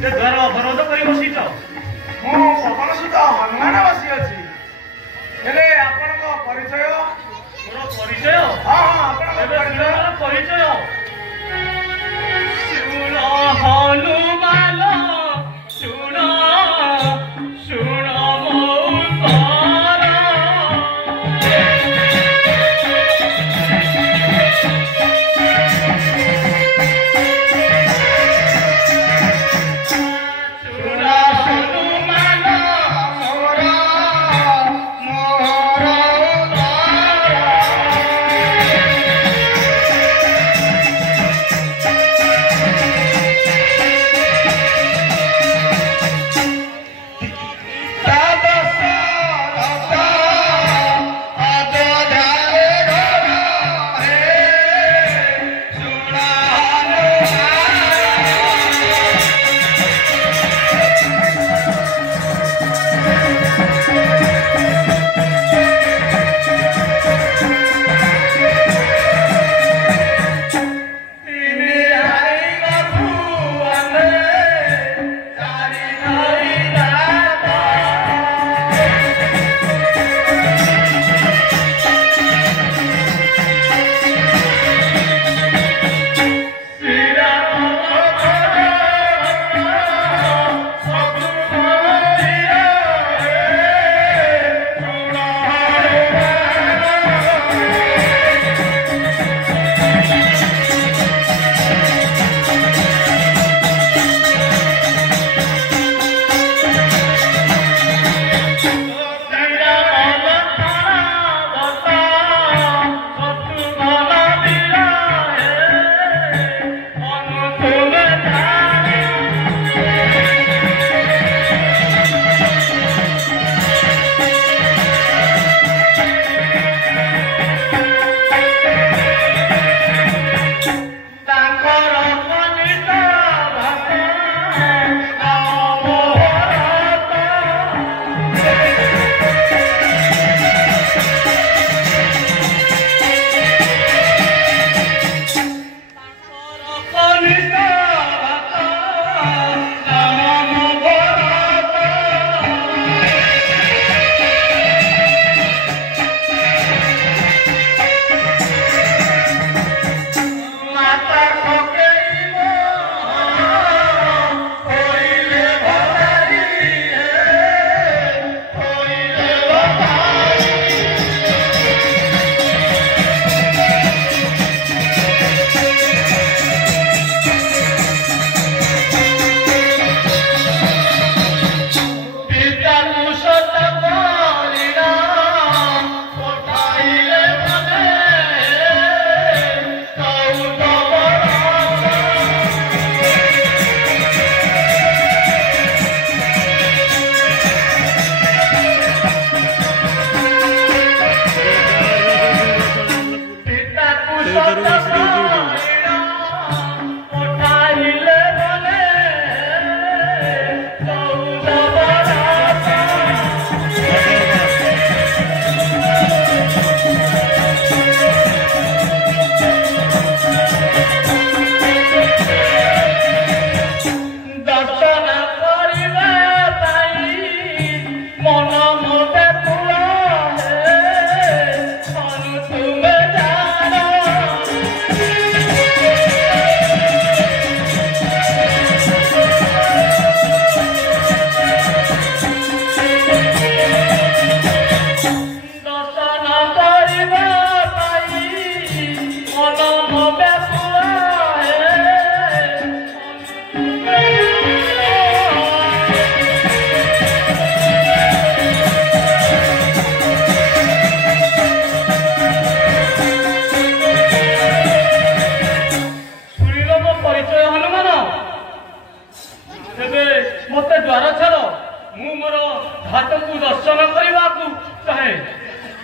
ସେ ଦ୍ୱାର ଅବରୋଧ କରି ବସିଛ। ମୁଁ ପବନ ସୁତ ହନୁମାନ ବସି ଅଛି। ହେଲେ ଆପଣଙ୍କ ପରିଚୟ? ମୋର ପରିଚୟ? ହଁ ଆପଣଙ୍କ ପରିଚୟ ଶୁଣ ହନୁମାନ ଶୁଣ ଶୁଣ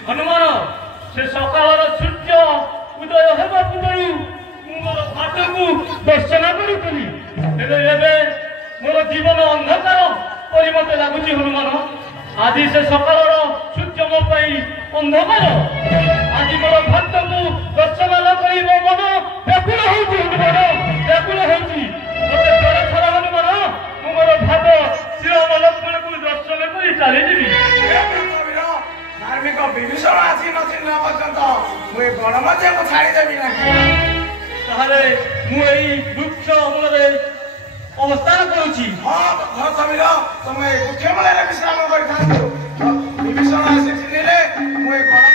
हनुमान से सकाल सूर्य उदय होगा पूर्व मोर घाट को दर्शन करी मोर जीवन अंधकार पर मत लगुच हनुमान आज से सकाल सूर्य मो अंधकार आज मोर भक्त को दर्शन न कर मन व्याकुल हनुमान व्याकुल मत बड़ थर हनुमान ନ ପର୍ଯ୍ୟନ୍ତ ମୁଁ ଏ ଗଣମାଧ୍ୟମକୁ ଛାଡ଼ିଦେବି ନାହିଁ। ତାହେଲେ ମୁଁ ଏଇ ବୃକ୍ଷ ମୂଳରେ ଅବସ୍ଥାନ କରୁଛି। ହଁ ସମୀର, ତମେ ବୃକ୍ଷ ମୂଳରେ ବିଶ୍ରାମ କରିଥାନ୍ତୁ। ବିଭୀଷଣ ଆସି ଚିହ୍ନିଲେ ମୁଁ ଏ ଗଣମାଧ୍ୟମ